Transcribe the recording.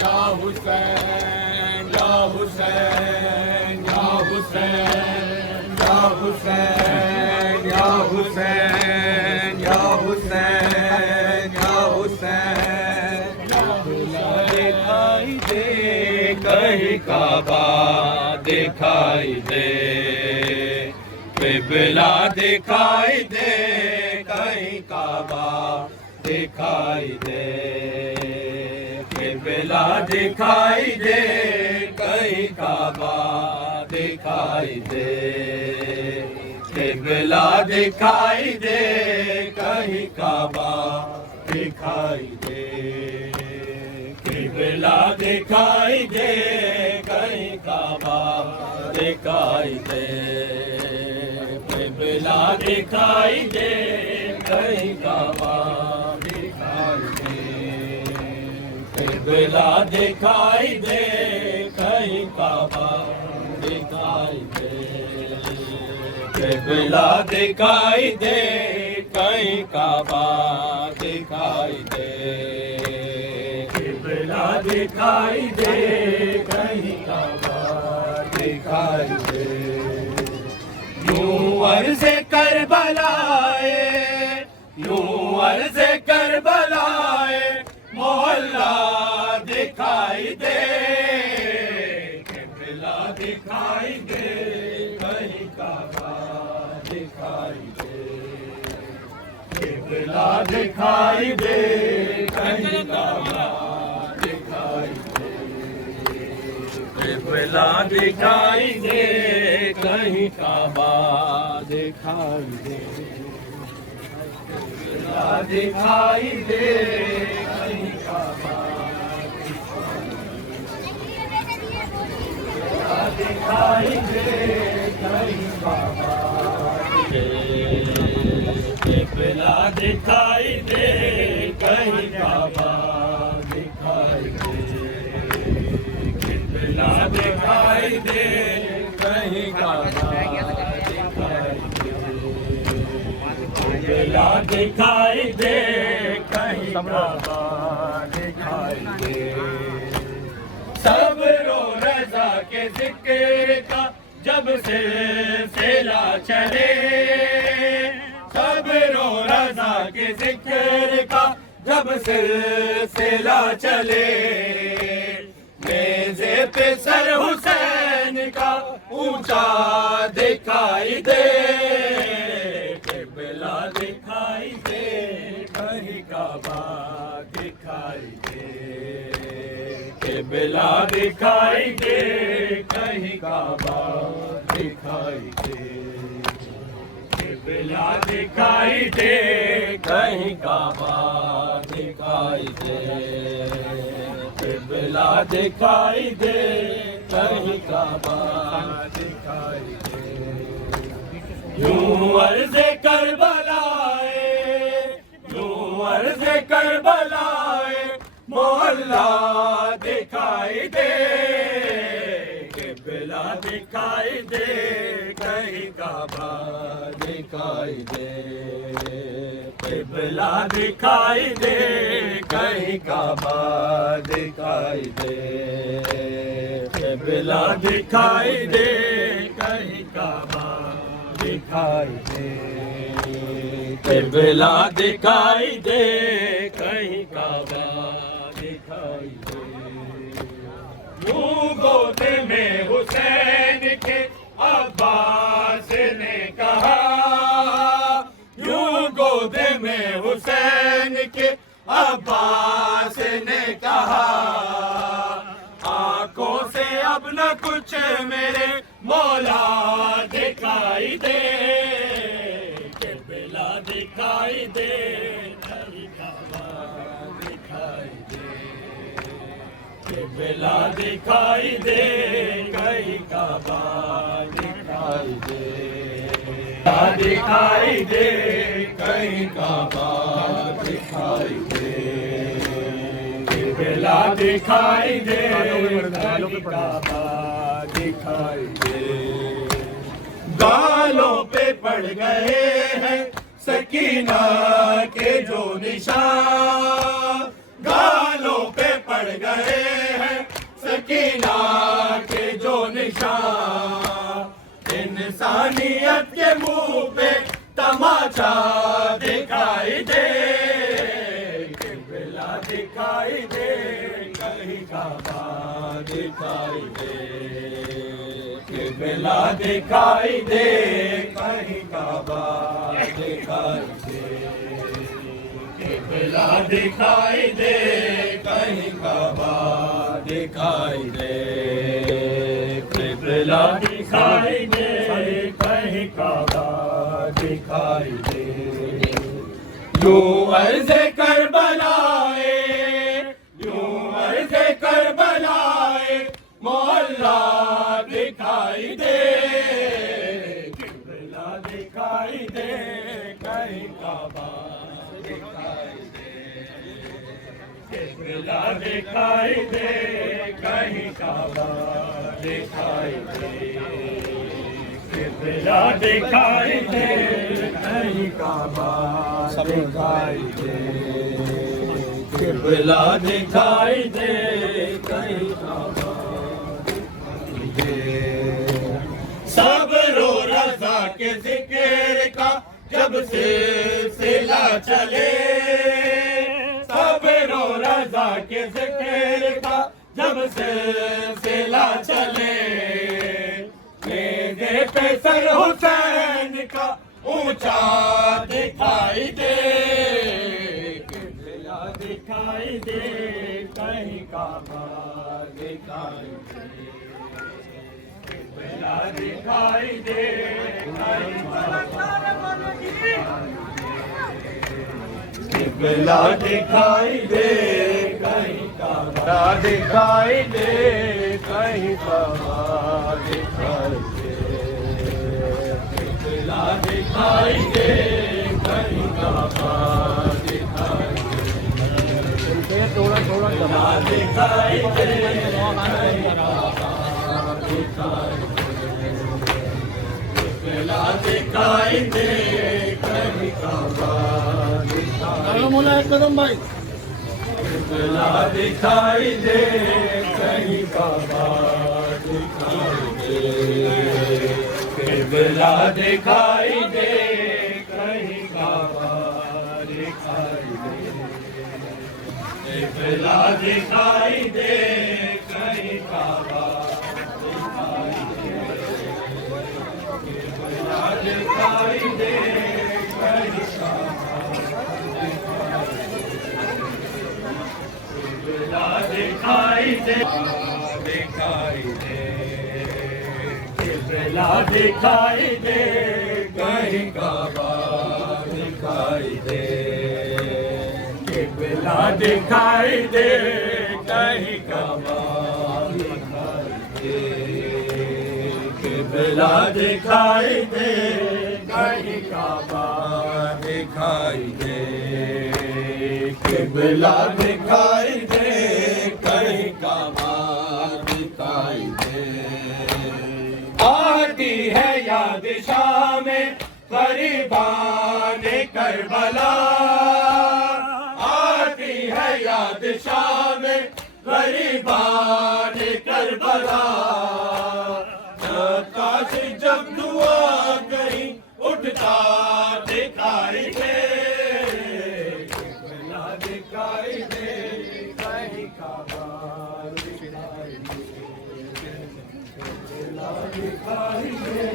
या हुसैन या हुसैन या हुसैन या हुसैन या हुसैन या हुसैन या हुसैन दिखाई दे कहीं काबा दिखाई दे किबला दिखाई दे कहीं काबा दिखाई दे किबला दिखाई दे कहीं काबा दिखाई दे किबला दिखाई दे कहीं काबा दिखाई दे किबला दिखाई दे कहीं काबा दिखाई दे किबला दिखाई दे कहीं काबा दिखाई दे किबला दिखाई दे कहीं काबा दिखाई दे किबला दिखाई दे कहीं काबा दिखाई दे किबला दिखाई दे कहीं काबा दिखाई दे यूं अर्ज़े करबलाए यूं अर्ज़े करबलाए मोहल्ला दिखाई दे किबला दिखाई दे कहीं काबा दिखाई दे किबला दिखाई दे कहीं काबा दिखाई दे किबला दिखाई दे कहीं काबा दिखाई दे किबला दिखाई दे कहीं काबा दिखाई दे कहीं काबा किबला दिखाई दे कहीं काबा दिखाई दे किबला दिखाई दे कहीं काबा दिखाई दे किबला दिखाई दे कहीं काबा दिखाई दे सब्रो रज़ा के जिक्र का जब सिलसिला चले सब्रो रज़ा के जिक्र का जब सिलसिला चले मेज़े पे सर हुसैन का ऊंचा दिखाई दे किबला दिखाई दे कहीं काबा दिखाई दे किबला दिखाई दे कहीं काबा दिखाई दे किबला दिखाई दे कहीं काबा दिखाई दे किबला दिखाई दे कहीं काबा दिखाई दे यूं अर्ज़े करबलाए यूं अर्ज़े करबलाए मोहल्ला दिखाई दे किबला दिखाई दे कहीं काबा दिखाई दे किबला दिखाई दे कहीं काबा दिखाई दे किबला दिखाई दे कहीं काबा दिखाई दे किबला दिखाई दे कहीं काबा दिखाई दे यूं गोद में हुसैन के अब्बास ने कहा यूं गोद में हुसैन के अब्बास ने कहा आंखों से अब न कुछ मेरे मौला दिखाई दे किबला दिखाई दे कहीं काबा दिखाई दे किबला दिखाई दे कहीं काबा दिखाई दे दिखाई दे कहीं काबा दिखाई दे किबला दिखाई दे कहीं काबा दिखाई दे गालों पे पड़ गए हैं सकीना के जो निशान गालों पे पड़ गए सकीना के जो निशान इंसानियत के मुंह पे तमाचा दिखाई दे, किबला दिखाई दे, कहीं काबा दिखाई दे, किबला दिखाई दे, कहीं काबा दिखाई दे, किबला दिखाई दे, कहीं काबा दिखाई दे, किबला दिखाई दे, कहीं काबा दिखाई दे। यूं अर्ज़े करबलाए, यूं अर्ज़े करबलाए, मोहल्ला दिखाई दे, किबला दिखाई दे, कहीं काबा दिखाई दे, किबला दिखाई दे, कहीं काबा दिखाई दे, किबला दिखाई दे, कहीं काबा दिखाई दे, किबला दिखाई दे, कहीं काबा दिखाई दे। सब्र रज़ा के जिक्र का जब सिलसिला चले, सब्र रज़ा के जिक्र का जब सिलसिला चले, मेरे पे सर हुसैन का ऊंचा दिखाई दे, किबला दिखाई दे, कहीं काबा दिखाई दे, किबला दिखाई दे, कहीं काबा किबला दिखाई दे, कहीं काबा दिखाई दे, कहीं काबा दिखाई दे, किबला दिखाई दे, कहीं काबा दिखाई दे, किबला दिखाई दे, कहीं काबा दिखाई दे, किबला दिखाई दे, कहीं काबा कदम भाई किबला दिखाई दे, कहीं काबा दिखाई दे, किबला दिखाई दे, कहीं काबा दिखाई दे, किबला दिखाई दे, कहीं काबा दिखाई दे, किबला दिखाई दे, कहीं काबा किबला दिखाई दे, दिखाई दे, किबला दिखाई दे, कहीं काबा दिखाई दे, किबला दिखाई दे, कहीं काबा दिखाई दे, किबला दिखाई दे, कहीं काबा दिखाई दे, किबला दिखाई दे, कहीं काबा दिखाई दे। आती है याद शाम ग़रीबान करबला, आती है याद शाम ग़रीबान करबला, काश जब दुआ कहीं उठता दिखाई दे, किबला दिखाई दे, कहीं काबा दिखाई दे, किबला दिखाई दे,